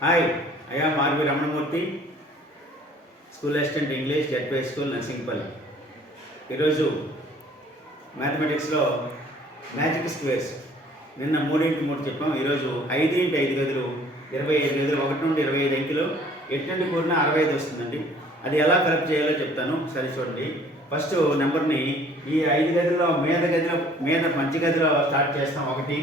Hi, I am R.V. Ramanamurthy, school assistant English ZP school Narsingpalli. ఈరోజు మ్యాథమెటిక్స్లో magic squares నిన్న 3x3 చెప్పాం. ఈరోజు 5x5 గదులు 25 గదులు 1 నుండి 25 అంకెలు ఎటువంటి కూడిన 65 వస్తుందండి. అది ఎలా కరెక్ట్ చేయాలో చెప్తాను, సరే చూడండి. ఫస్ట్ నెంబర్ని ఈ 5 గదుల్లో మీద మంచి గదిలో స్టార్ట్ చేస్తాం. 1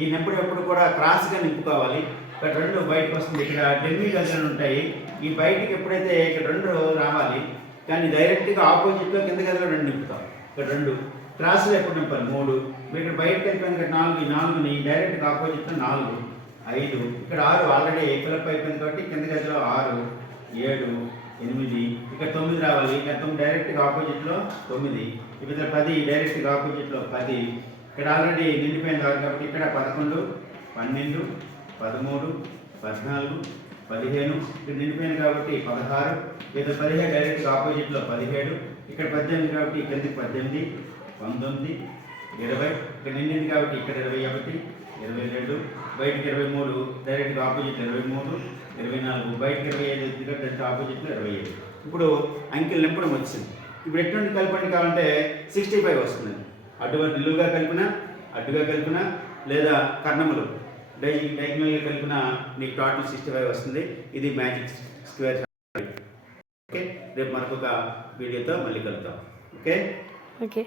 ఈ నెంబర్ ఎప్పుడు కూడా క్రాస్గా నింపుకోవాలి. ఇక్కడ 2 బయటకు వస్తుంది. ఇక్కడ డెమ్మీ గదులు ఉంటాయి. ఈ బయటికి ఎప్పుడైతే ఇక్కడ 2 రావాలి, కానీ డైరెక్ట్గా ఆపోజిట్లో కింద గదిలో 2 నింపుతాం. ఇక్కడ 2 క్రాస్లో ఎప్పుడు నింపాలి 3. మీరు ఇక్కడ బయటకు వెళ్ళిపోయింది ఇక్కడ 4, ఈ 4ని డైరెక్ట్గా ఆపోజిట్లో 4, 5, ఇక్కడ 6 ఆల్రెడీ ఫిలప్ అయిపోయింది కాబట్టి కింద గదిలో 6, 7, 8, ఇక్కడ 9 రావాలి. ఇక్కడ 9 డైరెక్ట్గా ఆపోజిట్లో 9, ఇక్కడ 10 డైరెక్ట్గా ఆపోజిట్లో 10, ఇక్కడ ఆల్రెడీ నిండిపోయింది కాబట్టి ఇక్కడ 11, 12, 13, 14, 15 ఇక్కడ నిండిపోయింది కాబట్టి 16, లేదా 15 డైరెక్ట్గా ఆపోజిట్లో 17, ఇక్కడ 18 కాబట్టి కిందకి 18, 19, 20 ఇక్కడ నిండింది కాబట్టి ఇక్కడ 21, 22 బయటికి 23 డైరెక్ట్గా ఆపోజిట్లో 23, 24 బయటికి 25 ఇక్కడ ఆపోజిట్లో 27. ఇప్పుడు అంకెలు నింపడం వచ్చింది. ఇప్పుడు ఎటువంటి కలపండి కావాలంటే 65 వస్తుంది. నిలువుగా కలిపినా, అడ్డుగా కలిపినా, లేదా కర్ణములు డైగ్నల్గా కలిపిన నీకు టోటల్ 65 వస్తుంది. ఇది మ్యాజిక్ స్క్వేర్. ఓకే, రేపు మనకు ఒక వీడియోతో మళ్ళీ కలుద్దాం. ఓకే.